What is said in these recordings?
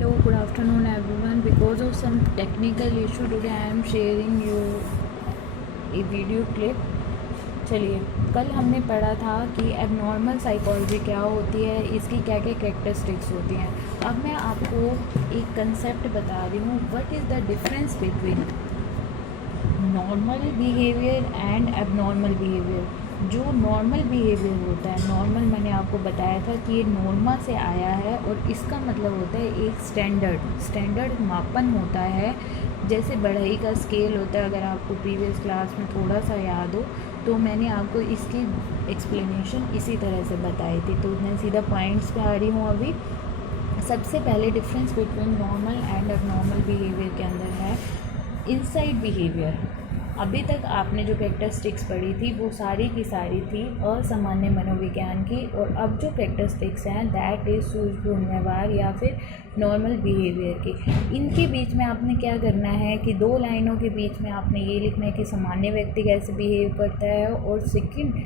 Hello, good afternoon everyone. Because of some technical issue today I am sharing you a video clip. चलिए, कल हमने पढ़ा था कि एबनॉर्मल साइकोलॉजी क्या होती है, इसकी क्या क्या कैरेक्टरिस्टिक्स होती हैं। अब मैं आपको एक कंसेप्ट बता रही हूँ, what is the difference between normal behaviour and abnormal behaviour. जो नॉर्मल बिहेवियर होता है, नॉर्मल मैंने आपको बताया था कि ये नॉर्मा से आया है और इसका मतलब होता है एक स्टैंडर्ड मापन होता है। जैसे बढ़ई का स्केल होता है, अगर आपको प्रीवियस क्लास में थोड़ा सा याद हो तो मैंने आपको इसकी एक्सप्लेनेशन इसी तरह से बताई थी। तो मैं सीधा पॉइंट्स पे आ रही हूँ अभी। सबसे पहले difference between normal and abnormal behaviour के अंदर है इनसाइड बिहेवियर। अभी तक आपने जो कैरेक्टरिस्टिक्स पढ़ी थी वो सारी की सारी थी असामान्य मनोविज्ञान की, और अब जो कैरेक्टरिस्टिक्स हैं दैट इज़ सूझबूझ व्यवहार या फिर नॉर्मल बिहेवियर की। इनके बीच में आपने क्या करना है कि दो लाइनों के बीच में आपने ये लिखना है कि सामान्य व्यक्ति कैसे बिहेव करता है, और सेकंड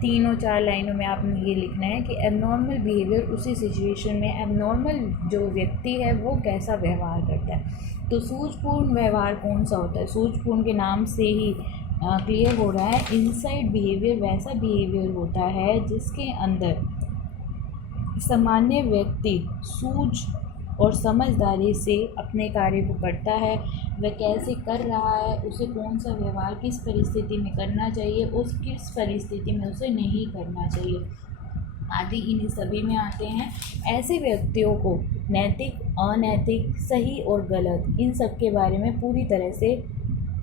तीनों चार लाइनों में आपने ये लिखना है कि एबनॉर्मल बिहेवियर उसी सिचुएशन में एबनॉर्मल जो व्यक्ति है वो कैसा व्यवहार करता है। तो सूझबूझ व्यवहार कौन सा होता है, सूझबूझ के नाम से ही क्लियर हो रहा है। इनसाइड बिहेवियर वैसा बिहेवियर होता है जिसके अंदर सामान्य व्यक्ति सूझ और समझदारी से अपने कार्य को करता है, वह कैसे कर रहा है, उसे कौन सा व्यवहार किस परिस्थिति में करना चाहिए, उस किस परिस्थिति में उसे नहीं करना चाहिए आदि इन सभी में आते हैं। ऐसे व्यक्तियों को नैतिक, अनैतिक, सही और गलत इन सब के बारे में पूरी तरह से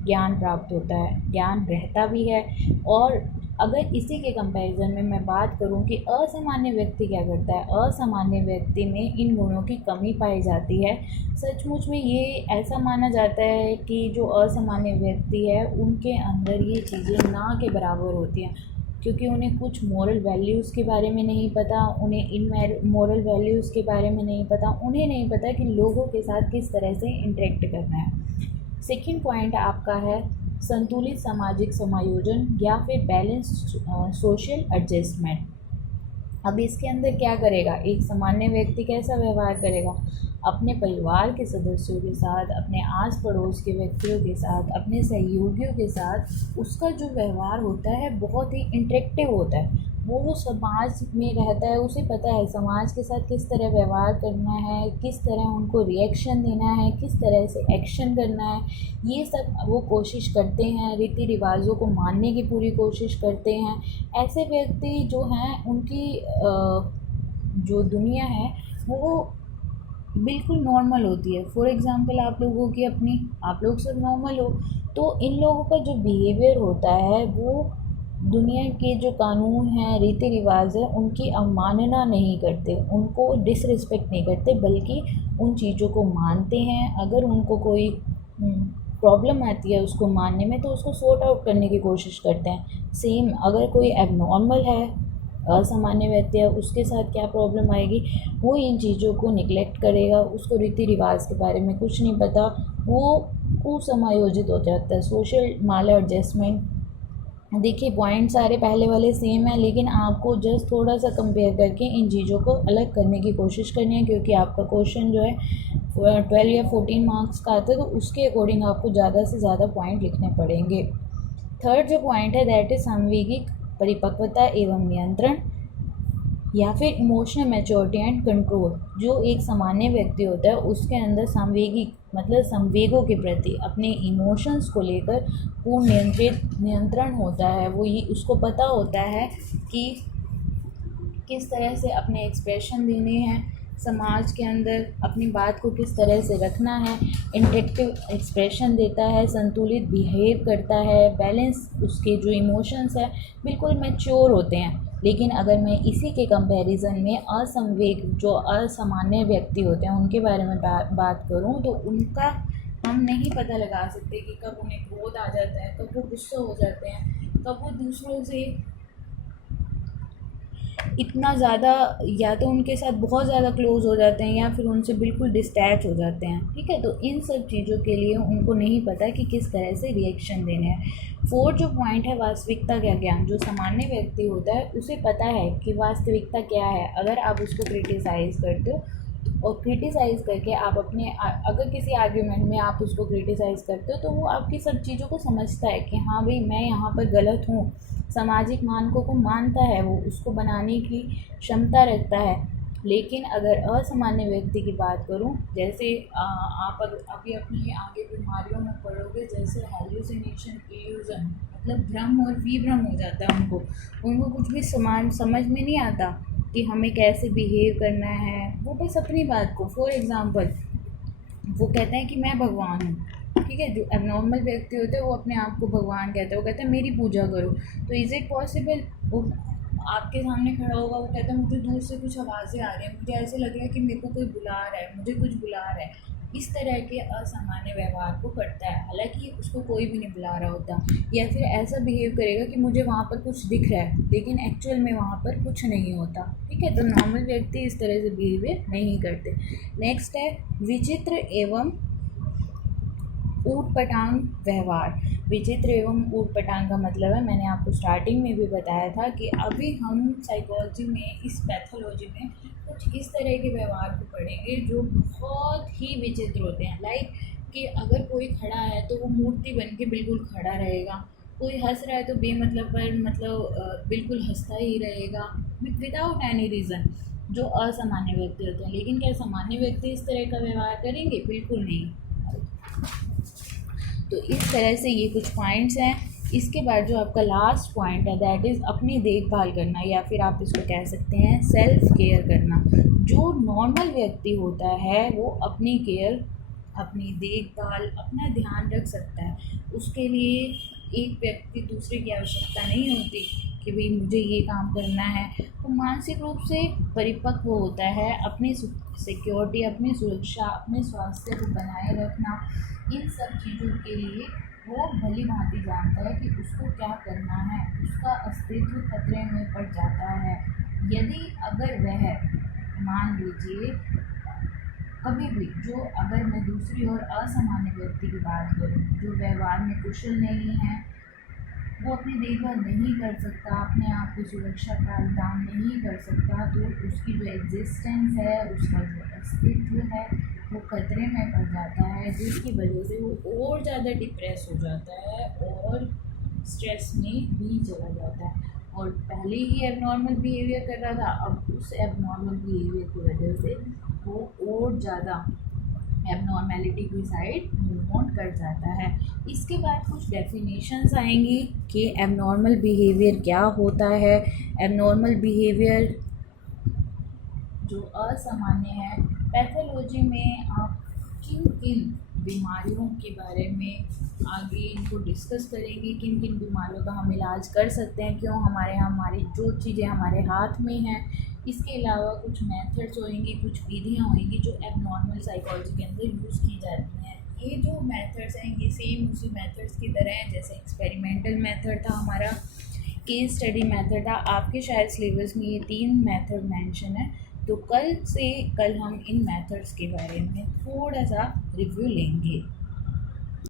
ज्ञान प्राप्त होता है, ज्ञान रहता भी है। और अगर इसी के कंपैरिजन में मैं बात करूं कि असामान्य व्यक्ति क्या करता है, असामान्य व्यक्ति में इन गुणों की कमी पाई जाती है। सचमुच में ये ऐसा माना जाता है कि जो असामान्य व्यक्ति है उनके अंदर ये चीज़ें ना के बराबर होती हैं, क्योंकि उन्हें कुछ मॉरल वैल्यूज़ के बारे में नहीं पता, उन्हें इनमॉरल वैल्यूज़ के बारे में नहीं पता, उन्हें नहीं पता कि लोगों के साथ किस तरह से इंटरेक्ट करना है। सेकंड पॉइंट आपका है संतुलित सामाजिक समायोजन या फिर बैलेंस सोशल एडजस्टमेंट। अब इसके अंदर क्या करेगा, एक सामान्य व्यक्ति कैसा व्यवहार करेगा, अपने परिवार के सदस्यों के साथ, अपने आस पड़ोस के व्यक्तियों के साथ, अपने सहयोगियों के साथ उसका जो व्यवहार होता है बहुत ही इंटरेक्टिव होता है। वो समाज में रहता है, उसे पता है समाज के साथ किस तरह व्यवहार करना है, किस तरह उनको रिएक्शन देना है, किस तरह से एक्शन करना है, ये सब वो कोशिश करते हैं, रीति रिवाजों को मानने की पूरी कोशिश करते हैं। ऐसे व्यक्ति जो हैं उनकी जो दुनिया है वो बिल्कुल नॉर्मल होती है। फॉर एग्ज़ाम्पल आप लोगों की अपनी, आप लोग सब नॉर्मल हो, तो इन लोगों का जो बिहेवियर होता है वो दुनिया के जो कानून हैं, रीति रिवाज है, उनकी अवमानना नहीं करते, उनको डिसरिस्पेक्ट नहीं करते, बल्कि उन चीज़ों को मानते हैं। अगर उनको कोई प्रॉब्लम आती है उसको मानने में तो उसको सॉर्ट आउट करने की कोशिश करते हैं। सेम अगर कोई एबनॉर्मल है, असामान्य व्यक्ति है, उसके साथ क्या प्रॉब्लम आएगी, वो इन चीज़ों को निगलेक्ट करेगा, उसको रीति रिवाज के बारे में कुछ नहीं पता, वो कुसमायोजित हो जाता है, सोशल माल एडजस्टमेंट। देखिए पॉइंट सारे पहले वाले सेम है, लेकिन आपको जस्ट थोड़ा सा कंपेयर करके इन चीज़ों को अलग करने की कोशिश करनी है, क्योंकि आपका क्वेश्चन जो है 12 या 14 मार्क्स का आता है, तो उसके अकॉर्डिंग आपको ज़्यादा से ज़्यादा पॉइंट लिखने पड़ेंगे। थर्ड जो पॉइंट है दैट इज़ सांवेगिक परिपक्वता एवं नियंत्रण या फिर इमोशनल मैच्योरिटी एंड कंट्रोल। जो एक सामान्य व्यक्ति होता है उसके अंदर सांवेगिक मतलब संवेगों के प्रति, अपने इमोशंस को लेकर पूर्ण नियंत्रण होता है। वो ये उसको पता होता है कि किस तरह से अपने एक्सप्रेशन देने हैं समाज के अंदर, अपनी बात को किस तरह से रखना है, इंटरेक्टिव एक्सप्रेशन देता है, संतुलित बिहेव करता है, बैलेंस उसके जो इमोशंस है बिल्कुल मैच्योर होते हैं। लेकिन अगर मैं इसी के कंपैरिजन में असंवेग जो असामान्य व्यक्ति होते हैं उनके बारे में बात करूं तो उनका हम नहीं पता लगा सकते कि कब उन्हें क्रोध आ जाता है, कब वो गुस्सा हो जाते हैं, कब वो दूसरों से इतना ज़्यादा या तो उनके साथ बहुत ज़्यादा क्लोज हो जाते हैं या फिर उनसे बिल्कुल डिस्टैच हो जाते हैं। ठीक है, तो इन सब चीज़ों के लिए उनको नहीं पता कि किस तरह से रिएक्शन देने हैं। फोर्थ जो पॉइंट है वास्तविकता का ज्ञान। जो सामान्य व्यक्ति होता है उसे पता है कि वास्तविकता क्या है। अगर आप उसको क्रिटिसाइज़ करते हो और क्रिटिसाइज़ करके आप अपने अगर किसी आर्ग्यूमेंट में आप उसको क्रिटिसाइज़ करते हो तो वो आपकी सब चीज़ों को समझता है कि हाँ भाई मैं यहाँ पर गलत हूँ, सामाजिक मानकों को मानता है, वो उसको बनाने की क्षमता रखता है। लेकिन अगर असामान्य व्यक्ति की बात करूं, जैसे आप अभी अपनी आगे बीमारियों में पढ़ोगे, जैसे हेलुसिनेशन, इल्यूजन, मतलब भ्रम और विभ्रम हो जाता है उनको कुछ भी समझ में नहीं आता कि हमें कैसे बिहेव करना है। वो बस अपनी बात को, फॉर एग्ज़ाम्पल वो कहते हैं कि मैं भगवान हूँ, ठीक है। जो एबनॉर्मल व्यक्ति होते हैं वो अपने आप को भगवान कहते हैं, वो कहते हैं मेरी पूजा करो। तो इज़ इट पॉसिबल? वो आपके सामने खड़ा होगा, वो कहता है मुझे दूर से कुछ आवाज़ें आ रही हैं, मुझे ऐसे लग रहा है कि मेरे को कोई बुला रहा है, मुझे कुछ बुला रहा है। इस तरह के असामान्य व्यवहार को करता है, हालांकि उसको कोई भी नहीं बुला रहा होता। या फिर ऐसा बिहेव करेगा कि मुझे वहाँ पर कुछ दिख रहा है लेकिन एक्चुअल में वहाँ पर कुछ नहीं होता, ठीक है। तो नॉर्मल व्यक्ति इस तरह से बिहेवियर नहीं करते। नेक्स्ट है विचित्र एवं ऊटपटांग व्यवहार। विचित्र एवं ऊटपटांग का मतलब है, मैंने आपको स्टार्टिंग में भी बताया था कि अभी हम साइकोलॉजी में, इस पैथोलॉजी में कुछ इस तरह के व्यवहार को पढ़ेंगे जो बहुत ही विचित्र होते हैं। लाइक कि अगर कोई खड़ा है तो वो मूर्ति बन के बिल्कुल खड़ा रहेगा, कोई हंस रहा है तो बेमतलब पर बिल्कुल हंसता ही रहेगा विदाउट एनी रीज़न, जो असामान्य व्यक्ति होते हैं। लेकिन क्या सामान्य व्यक्ति इस तरह का व्यवहार करेंगे? बिल्कुल नहीं। तो इस तरह से ये कुछ पॉइंट्स हैं। इसके बाद जो आपका लास्ट पॉइंट है दैट इज़ अपनी देखभाल करना, या फिर आप इसको कह सकते हैं सेल्फ केयर करना। जो नॉर्मल व्यक्ति होता है वो अपनी केयर, अपनी देखभाल, अपना ध्यान रख सकता है। उसके लिए एक व्यक्ति दूसरे की आवश्यकता नहीं होती कि भाई मुझे ये काम करना है। वो मानसिक रूप से परिपक्व होता है, अपनी सिक्योरिटी, अपनी सुरक्षा, अपने स्वास्थ्य को बनाए रखना, इन सब चीज़ों के लिए वो भली भांति जानता है कि उसको क्या करना है। उसका अस्तित्व खतरे में पड़ जाता है यदि अगर वह, मान लीजिए कभी भी, जो अगर मैं दूसरी और असामान्य व्यक्ति की बात करूं जो व्यवहार में कुशल नहीं है, वो अपनी देखभाल नहीं कर सकता, अपने आप को सुरक्षा प्रदान नहीं कर सकता, तो उसकी जो एग्जिस्टेंस है, उसका जो अस्तित्व है वो खतरे में पड़ जाता है, जिसकी वजह से वो और ज़्यादा डिप्रेस हो जाता है और स्ट्रेस में भी चला जाता है। और पहले ही एबनॉर्मल बिहेवियर कर रहा था, अब उस एबनॉर्मल बिहेवियर की वजह से वो और ज़्यादा एबनॉर्मेलिटी की साइड मूव ऑन कर जाता है। इसके बाद कुछ डेफिनेशंस आएंगी कि एबनॉर्मल बिहेवियर क्या होता है। एबनॉर्मल बिहेवियर जो असामान्य है, पैथोलॉजी में आप किन किन बीमारियों के बारे में आगे इनको डिस्कस करेंगे, किन किन बीमारियों का हम इलाज कर सकते हैं, क्यों हमारी जो चीज़ें हमारे हाथ में हैं। इसके अलावा कुछ मेथड्स होंगी, कुछ विधियाँ होंगी जो एबनॉर्मल साइकोलॉजी के अंदर यूज़ की जाती हैं। ये जो मेथड्स हैं ये सेम उसी मेथड्स की तरह हैं जैसे एक्सपेरिमेंटल मेथड था हमारा, केस स्टडी मेथड था। आपके शायद सिलेबस में ये 3 मेथड मेंशन है। तो कल हम इन मेथड्स के बारे में थोड़ा सा रिव्यू लेंगे।